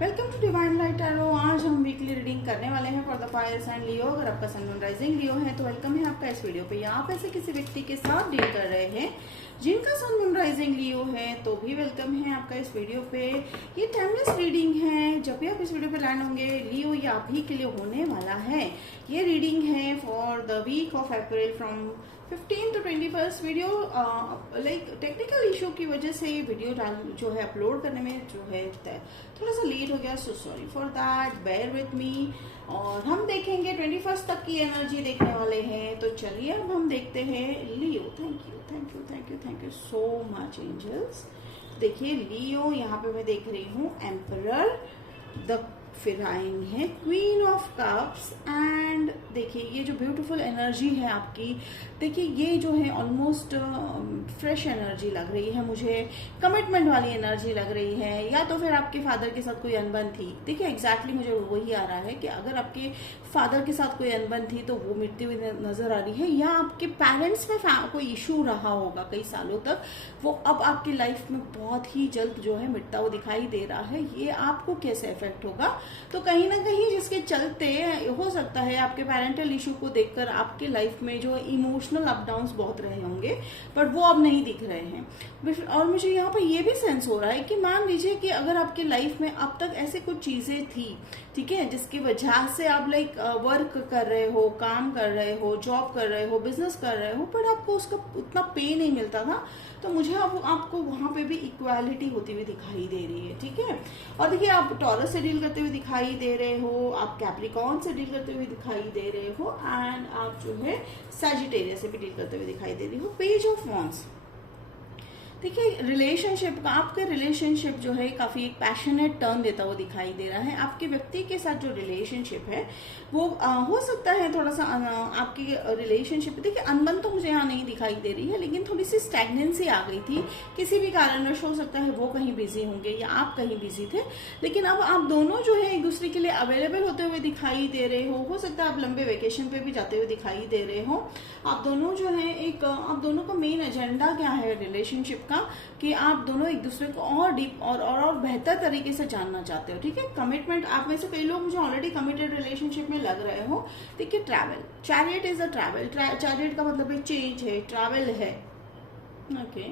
Welcome to Divine Light Tarot. आज हम weekly reading करने वाले हैं for the fire sign Leo. अगर आपका सन मून राइजिंग लियो है तो वेलकम है आपका इस वीडियो पे। आप ऐसे किसी व्यक्ति के साथ डील कर रहे हैं जिनका सन मून राइजिंग लियो है तो भी वेलकम है आपका इस वीडियो पे। ये टाइमलेस रीडिंग है। जब भी आप इस वीडियो पे लैंड होंगे लियो ये आप ही के लिए होने वाला है। ये रीडिंग है for the week of April from 15 to 21 video. Like technical issue की वजह से ये वीडियो जो है अपलोड करने में जो है थोड़ा सा लेट हो गया, so sorry for that, bear with me. और हम देखेंगे 21 तक की एनर्जी देखने वाले हैं। तो चलिए अब हम देखते हैं Leo. Thank you thank you thank you thank you so much angels. देखिए लियो यहाँ पे मैं देख रही हूँ एम्परर, द फिर आएंगे हैं क्वीन ऑफ कप्स एंड देखिए ये जो ब्यूटीफुल एनर्जी है आपकी, देखिए ये जो है ऑलमोस्ट फ्रेश एनर्जी लग रही है मुझे, कमिटमेंट वाली एनर्जी लग रही है। या तो फिर आपके फादर के साथ कोई अनबन थी। देखिए एग्जैक्टली मुझे वही आ रहा है कि अगर आपके फादर के साथ कोई अनबन थी तो वो मिटती हुई नजर आ रही है, या आपके पेरेंट्स में कोई इशू रहा होगा कई सालों तक, वो अब आपकी लाइफ में बहुत ही जल्द जो है मिटता हुआ दिखाई दे रहा है। ये आपको कैसे इफेक्ट होगा, तो कहीं ना कहीं जिसके चलते हो सकता है आपके पेरेंटल इशू को देखकर आपके लाइफ में जो इमोशनल अप डाउन्स बहुत रहे होंगे, बट वो अब नहीं दिख रहे हैं। और मुझे यहाँ पर ये भी सेंस हो रहा है कि मान लीजिए कि अगर आपकी लाइफ में अब तक ऐसे कुछ चीजें थी, ठीक है, जिसकी वजह से आप लाइक वर्क कर रहे हो, काम कर रहे हो, जॉब कर रहे हो, बिजनेस कर रहे हो, बट आपको उसका उतना पे नहीं मिलता था, तो मुझे अब आपको वहां पे भी इक्वालिटी होती हुई दिखाई दे रही है। ठीक है, और देखिए आप टॉरस से डील करते हुए दिखाई दे रहे हो, आप कैप्रिकॉर्न से डील करते हुए दिखाई दे रहे हो, एंड आप जो है सैजिटेरियस से भी डील करते हुए दिखाई दे रही हो। पेज ऑफ वॉन्ड्स, देखिए रिलेशनशिप का, आपका रिलेशनशिप जो है काफी एक पैशनेट टर्न देता हुआ दिखाई दे रहा है। आपके व्यक्ति के साथ जो रिलेशनशिप है वो हो सकता है थोड़ा सा आपकी रिलेशनशिप, देखिए अनबन तो मुझे यहाँ नहीं दिखाई दे रही है, लेकिन थोड़ी सी स्टैग्नेंसी आ गई थी किसी भी कारणवश। हो सकता है वो कहीं बिजी होंगे या आप कहीं बिजी थे, लेकिन अब आप दोनों जो है एक दूसरे के लिए अवेलेबल होते हुए दिखाई दे रहे हो सकता है आप लंबे वेकेशन पे भी जाते हुए दिखाई दे रहे हो। आप दोनों जो है एक, आप दोनों का मेन एजेंडा क्या है रिलेशनशिप का, कि आप दोनों एक दूसरे को और डीप और बेहतर तरीके से जानना चाहते हो। ठीक है, कमिटमेंट, आप में से कई लोग मुझे ऑलरेडी कमिटेड रिलेशनशिप में लग रहे हो। देखिए travel, chariot is a travel, chariot का मतलब एक चेंज है, ट्रैवल है। ओके,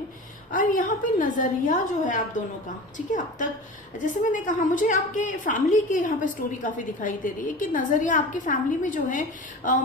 और यहाँ पे नजरिया जो है आप दोनों का, ठीक है, अब तक जैसे मैंने कहा मुझे आपके फैमिली की यहाँ पे स्टोरी काफी दिखाई दे रही है कि नजरिया आपकी फैमिली में जो है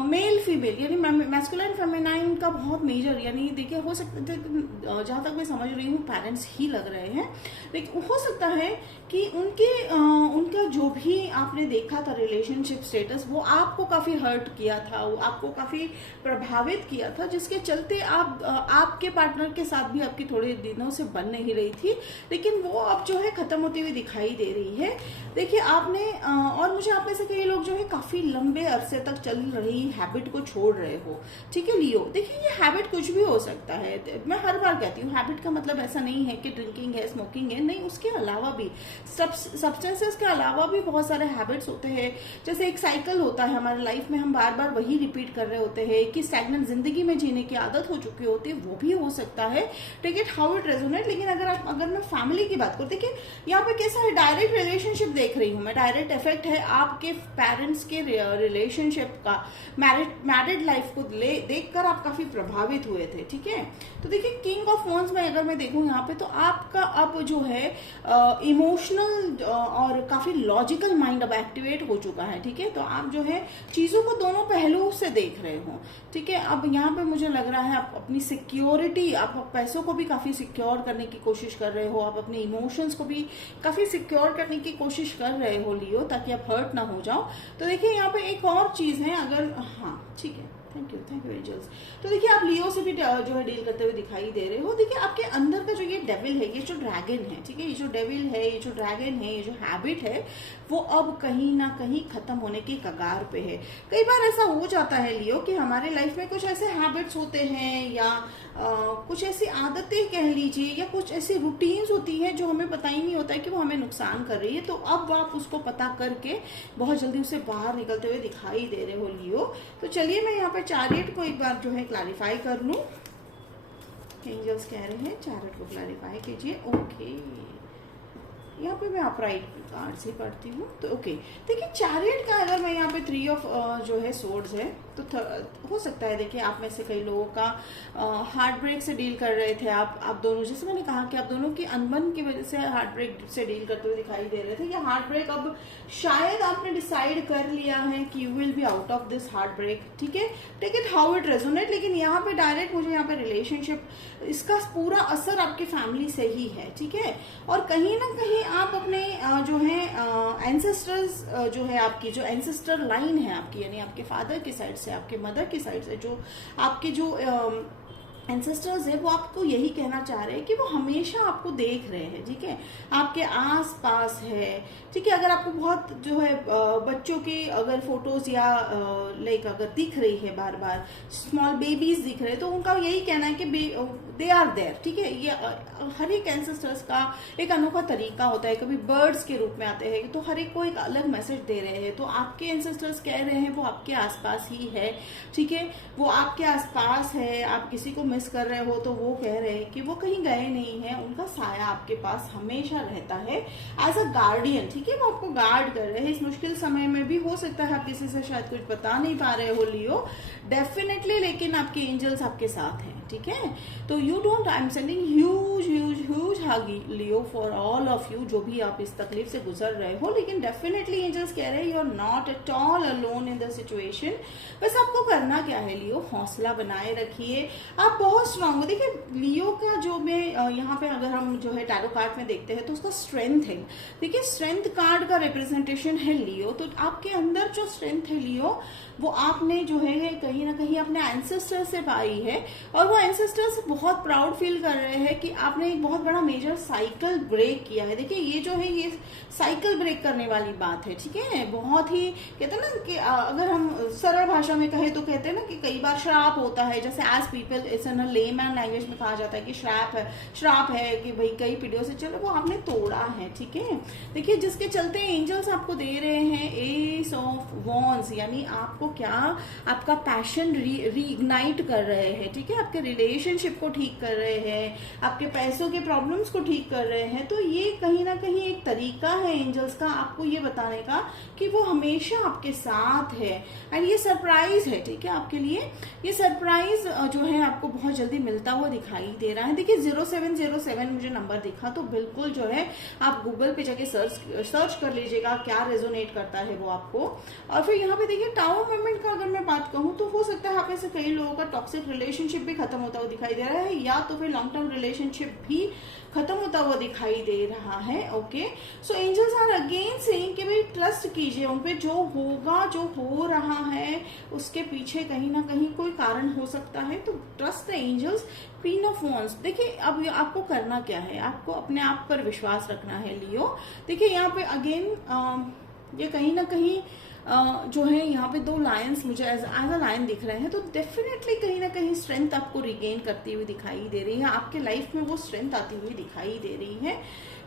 मेल फीमेल यानी मैस्कुलाइन फेमिनाइन का बहुत मेजर, यानी देखिए हो सकता है जहां तक मैं समझ रही हूँ पेरेंट्स ही लग रहे हैं, लेकिन हो सकता है कि उनका जो भी आपने देखा था रिलेशनशिप स्टेटस वो आपको काफी हर्ट किया था, वो आपको काफी प्रभावित किया था, जिसके चलते आपके पार्टनर के साथ भी आपकी थोड़े दिनों से बन नहीं रही थी, लेकिन वो अब जो है खत्म होती हुई दिखाई दे रही है। देखिए आपने और मुझे आप में से कई लोग जो है काफी लंबे अरसे तक चल रही हैबिट को छोड़ रहे हो। ठीक है लियो, देखिए ये हैबिट कुछ भी हो सकता है। मैं हर बार कहती हूँ हैबिट का मतलब ऐसा नहीं है कि ड्रिंकिंग है, स्मोकिंग है, नहीं, उसके अलावा भी सब्सटेंसेस के अलावा भी बहुत सारे हैबिट्स होते हैं। जैसे एक साइकिल होता है हमारे लाइफ में, हम बार बार वही रिपीट कर रहे होते हैं, कि स्टैग्नेंट जिंदगी में जीने की आदत हो चुकी होती है, वो भी हो सकता है। Take it how it resonate. लेकिन अगर मैं फैमिली की बात करूँ, देखिए यहाँ पे कैसा है, डायरेक्ट रिलेशनशिप देख रही हूँ मैं, डायरेक्ट इफेक्ट है आपके पेरेंट्स के रिलेशनशिप का, मैरिड लाइफ को देखकर आप काफी प्रभावित हुए थे। ठीक है, तो देखिए किंग ऑफ वॉन्ड्स में अगर मैं देखूं यहाँ पे, तो आपका अब जो है इमोशनल और काफी लॉजिकल माइंड अब एक्टिवेट हो चुका है। ठीक है, तो आप जो है चीजों को दोनों पहलुओं से देख रहे हो। ठीक है, अब यहाँ पे मुझे लग रहा है आप अपनी सिक्योरिटी, आप पैसों को भी काफी सिक्योर करने की कोशिश कर रहे हो, आप अपने इमोशंस को भी काफी सिक्योर करने की कोशिश कर रहे हो लियो, ताकि आप हर्ट ना हो जाओ। तो देखिए यहाँ पे एक और चीज है, अगर हाँ ठीक है, थैंक यू एंजल्स। तो देखिए आप लियो से भी जो है डील करते हुए दिखाई दे रहे हो। देखिए आपके अंदर का जो ये डेविल है, ये जो ड्रैगन है, ठीक है, ये जो डेविल है, ये जो ड्रैगन है, ये जो हैबिट है, वो अब कहीं ना कहीं खत्म होने की कगार पे है। कई बार ऐसा हो जाता है लियो कि हमारे लाइफ में कुछ ऐसे हैबिट्स होते हैं, या कुछ ऐसी आदतें कह लीजिए, या कुछ ऐसी रूटीन्स होती हैं जो हमें पता ही नहीं होता है कि वो हमें नुकसान कर रही है। तो अब आप उसको पता करके बहुत जल्दी उससे बाहर निकलते हुए दिखाई दे रहे हो लियो। तो चलिए मैं यहाँ पे चैरियट को एक बार जो है क्लैरिफाई कर लूं। एंजल्स कह रहे हैं चैरियट को क्लैरिफाई कीजिए। ओके, यहाँ पे मैं अपराइट कार्ड से करती हूँ तो ओके। देखिए चैरियट का अगर मैं यहाँ पे 3 ऑफ जो है सोर्ड्स है तो हो सकता है, देखिए आप में से कई लोगों का हार्ट ब्रेक से डील कर रहे थे आप दोनों, जैसे मैंने कहा कि आप दोनों की अनबन की वजह से हार्ट ब्रेक से डील करते हुए दिखाई दे रहे थे। या हार्ट ब्रेक अब शायद आपने डिसाइड कर लिया है कि you will be out of this heart break, ठीक है, take it how it resonate. लेकिन यहाँ पे डायरेक्ट मुझे यहाँ पे रिलेशनशिप, इसका पूरा असर आपकी फैमिली से ही है, ठीक है। और कहीं ना कहीं आप अपने जो है एंसेस्टर्स जो है आपकी जो एंसेस्टर लाइन है आपकी, यानी आपके फादर की साइड से, आपके मदर की साइड से जो आपके जो एंसेस्टर्स है वो आपको यही कहना चाह रहे हैं कि वो हमेशा आपको देख रहे हैं, ठीक है, आपके आस पास है, ठीक है। अगर आपको बहुत जो है बच्चों की अगर फोटोज या लाइक अगर दिख रही है बार बार स्मॉल बेबीज दिख रहे हैं तो उनका यही कहना है कि दे आर देयर, ठीक है। ये हर एक एंसेस्टर्स का एक अनोखा तरीका होता है, कभी बर्ड्स के रूप में आते हैं तो हर एक को एक अलग मैसेज दे रहे हैं। तो आपके एंसेस्टर्स कह रहे हैं वो आपके आसपास ही है, ठीक है, वो आपके आसपास है। आप किसी को मिस कर रहे हो तो वो कह रहे हैं कि वो कहीं गए नहीं है, उनका साया आपके पास हमेशा रहता है एज अ गार्डियन, ठीक है, वो आपको गार्ड कर रहे हैं इस मुश्किल समय में भी। हो सकता है आप किसी से शायद कुछ बता नहीं पा रहे हो लियो, डेफिनेटली, लेकिन आपके एंजल्स आपके साथ हैं, ठीक है। तो you don't, I am sending huge huge huge hug Leo for all of you, जो भी आप इस तकलीफ से गुजर रहे हो। लेकिन डेफिनेटली एंजल्स कह रहे हैं you are not at all alone in the situation. बस आपको करना क्या है लियो, हौसला बनाए रखिए, आप बहुत स्ट्रांग हो। देखिए लियो का जो मैं यहाँ पे अगर हम जो है टैरो कार्ड में देखते हैं तो उसका स्ट्रेंथ है, देखिए स्ट्रेंथ कार्ड का रिप्रेजेंटेशन है लियो। तो आपके अंदर जो स्ट्रेंथ है लियो वो आपने जो है कहीं ना कहीं अपने एंसेस्टर से पाई है, और वो एंसेस्टर्स बहुत प्राउड फील कर रहे हैं कि आपने एक बहुत बड़ा मेजर साइकिल ब्रेक किया है। देखिए ये जो है ये साइकिल ब्रेक करने वाली बात है, ठीक है। बहुत ही कहते हैं ना कि अगर हम सरल भाषा में कहें तो कहते हैं ना कि कई बार श्राप होता है, जैसे as people it's in layman language में कहा जाता है कि श्राप है कि भाई कई पीढ़ियों से चलो वो आपने तोड़ा है, ठीक है। देखिए जिसके चलते एंजल्स आपको दे रहे हैं एस ऑफ वॉन्ड्स, यानी आपको क्या आपका पैशन रीइग्नाइट कर रहे हैं, ठीक है, आपके रिलेशनशिप को ठीक कर रहे हैं, आपके पैसों के प्रॉब्लम्स को ठीक कर रहे हैं। तो ये कहीं ना कहीं एक तरीका है एंजल्स का आपको ये बताने का कि वो हमेशा आपके साथ है। एंड ये सरप्राइज है, ठीक है, आपके लिए ये सरप्राइज जो है आपको बहुत जल्दी मिलता हुआ दिखाई दे रहा है। देखिए 0707 मुझे नंबर दिखा, तो बिल्कुल जो है आप गूगल पे जाके सर्च कर लीजिएगा क्या रेजोनेट करता है वो आपको। और फिर यहाँ पे देखिए टावर मूवमेंट का अगर मैं बात कहूँ तो हो सकता है आप में से कई लोगों का टॉक्सिक रिलेशनशिप भी खत्म होता हुआ दिखाई दे रहा है, या तो फिर लॉन्ग टर्म रिलेशनशिप भी खत्म होता हुआ दिखाई दे रहा है। Okay, so angels are again saying कि भाई ट्रस्ट कीजिए उन पे, जो होगा जो हो रहा है उसके पीछे कहीं ना कहीं कोई कारण हो सकता है, तो trust the angels. Queen of wands, देखिए अब आपको करना क्या है, आपको अपने आप पर विश्वास रखना है लियो। देखिए यहाँ पे अगेन ये कहीं ना कहीं जो है यहाँ पे 2 लायंस मुझे एज अ लायन दिख रहे हैं, तो डेफिनेटली कहीं ना कहीं स्ट्रेंथ आपको रिगेन करती हुई दिखाई दे रही है, आपके लाइफ में वो स्ट्रेंथ आती हुई दिखाई दे रही है।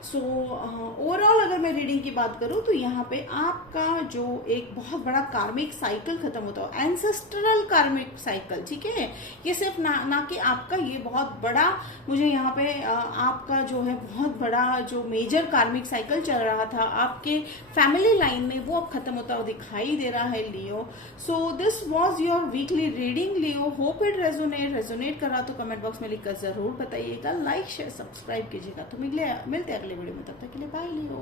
सो ओवरऑल अगर मैं रीडिंग की बात करूं तो यहाँ पे आपका जो एक बहुत बड़ा कार्मिक साइकिल खत्म होता है, एंसेस्ट्रल कार्मिक साइकिल, ठीक है। ये सिर्फ ना कि आपका ये बहुत बड़ा, मुझे यहाँ पे आपका जो है बहुत बड़ा जो मेजर कार्मिक साइकिल चल रहा था आपके फैमिली लाइन में, वो अब खत्म होता हुआ दिखाई दे रहा है Leo. So this was your weekly reading Leo, hope it resonate कर रहा तो कमेंट बॉक्स में लिखकर जरूर बताइएगा, लाइक शेयर सब्सक्राइब कीजिएगा। तो मिलते हैं अगले वीडियो में, तब तक के लिए बाय लियो।